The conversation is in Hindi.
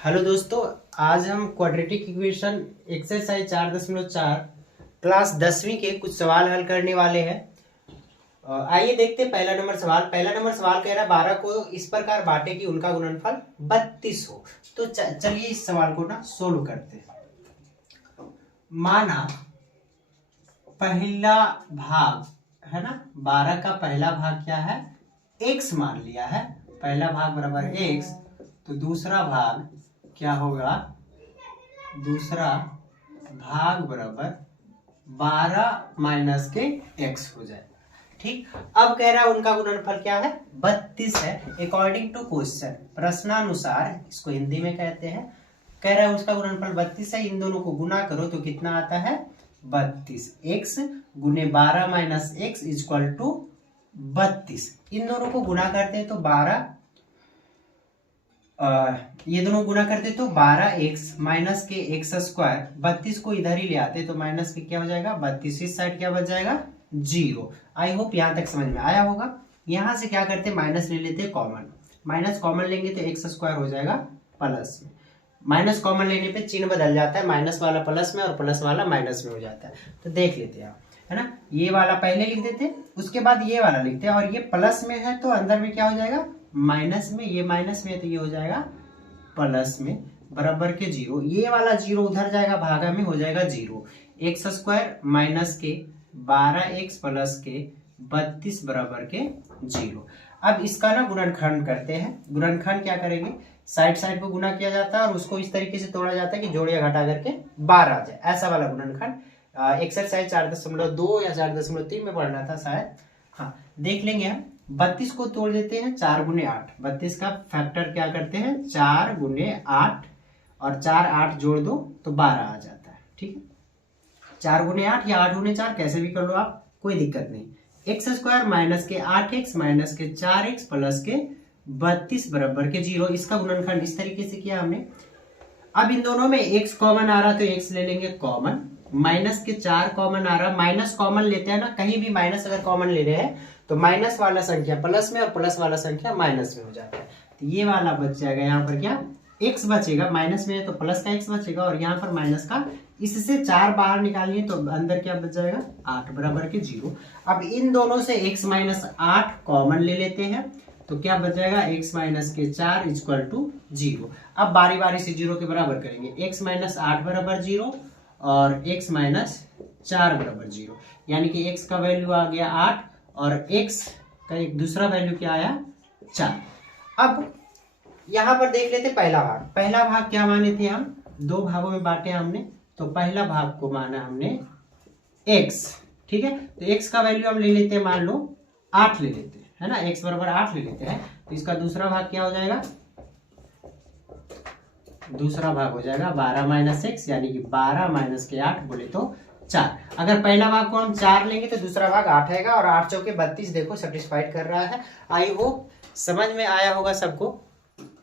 हेलो दोस्तों, आज हम क्वाड्रेटिक इक्वेशन एक्सरसाइज 4.4 क्लास 10वीं के कुछ सवाल हल करने वाले हैं। आइए देखते हैं पहला नंबर सवाल कह रहा है 12 को इस प्रकार बांटे कि उनका गुणनफल 32 हो। तो चलिए इस सवाल को ना सोल्व करते हैं। माना पहला भाग है ना, 12 का पहला भाग क्या है, x मान लिया है। पहला भाग बराबर x, तो दूसरा भाग क्या होगा, दूसरा भाग बराबर 12 माइनस के x हो जाएगा। ठीक, अब कह रहा है उनका गुणनफल क्या है, 32 है। अकॉर्डिंग टू क्वेश्चन, प्रश्नानुसार इसको हिंदी में कहते हैं। कह रहा है उसका गुणनफल 32 है, इन दोनों को गुना करो तो कितना आता है 32। x गुने 12 माइनस x इक्वल टू 32। इन दोनों को गुना करते हैं तो 12, ये दोनों गुना करते तो 12x माइनस के x स्क्वायर, 32 को इधर ही ले आते तो माइनस के क्या हो जाएगा 32, इस साइड क्या बच जाएगा 0। आई होप यहाँ तक समझ में आया होगा। यहाँ से क्या करते माइनस ले लेते कॉमन, माइनस कॉमन लेंगे तो x स्क्वायर हो जाएगा प्लस में। माइनस कॉमन लेने पे चिन्ह बदल जाता है, माइनस वाला प्लस में और प्लस वाला माइनस में हो जाता है। तो देख लेते हैं है ना, ये वाला पहले लिख देते, उसके बाद ये वाला लिखते हैं, और ये प्लस में है तो अंदर में क्या हो जाएगा माइनस में, ये माइनस में है तो ये हो जाएगा प्लस में, बराबर के 0। ये वाला 0 उधर जाएगा, भागा में हो जाएगा 0। x स्क्वायर माइनस के 12x प्लस के 32 बराबर के 0। अब इसका ना गुणनखंड करते हैं। गुणनखंड क्या करेंगे, साइड साइड को गुना किया जाता है और उसको इस तरीके से तोड़ा जाता है कि जोड़ या घटा करके 12 आ जाए, ऐसा वाला गुणनखंड। एक्सरसाइज 4.2 या 4.3 में पढ़ना था शायद। हाँ देख लेंगे हम। 32 को तोड़ देते हैं 4 गुने 8, 32 का फैक्टर क्या करते हैं 4 गुने 8, और 4 8 जोड़ दो तो 12 आ जाता है। ठीक है, 4 गुने 8 या 8 गुने 4 कैसे भी कर लो आप, कोई दिक्कत नहीं। x स्क्वायर माइनस के 8x माइनस के 4x प्लस के 32 बराबर के 0। इसका गुणनखंड इस तरीके से किया हमने। अब इन दोनों में x कॉमन आ रहा तो x ले लेंगे कॉमन, माइनस के 4 कॉमन आ रहा, माइनस कॉमन लेते हैं ना, कहीं भी माइनस अगर कॉमन ले रहे हैं तो माइनस वाला संख्या प्लस में और प्लस वाला संख्या माइनस में हो जाता है। तो ये वाला बच जाएगा, यहाँ पर क्या x बचेगा, माइनस में है तो प्लस का x बचेगा, और यहाँ पर माइनस का, इससे 4 बाहर निकालिए तो अंदर क्या बच जाएगा 8 बराबर के 0। अब इन दोनों से x माइनस 8 कॉमन ले लेते हैं तो क्या बच जाएगा x माइनस के 4 इक्वल टू 0। अब बारी बारी से 0 के बराबर करेंगे, x माइनस 8 बराबर 0 और x माइनस 4 बराबर 0, यानी कि x का वैल्यू आ गया 8 और x का एक दूसरा वैल्यू क्या आया 4। अब यहां पर देख लेते पहला भाग। पहला भाग क्या माने थे हम, दो भागों में बांटे हमने, तो पहला भाग को माना हमने x। ठीक है, तो x का वैल्यू हम ले लेते हैं, मान लो 8 ले लेते हैं, है ना, x बराबर 8 ले लेते हैं। तो इसका दूसरा भाग क्या हो जाएगा, दूसरा भाग हो जाएगा 12 माइनस x, यानी कि 12 माइनस के 8 बोले तो 4। अगर पहला भाग को हम 4 लेंगे तो दूसरा भाग 8 आएगा, और 8 चौके 32 देखो सेटिस्फाइड कर रहा है। आई होप समझ में आया होगा सबको।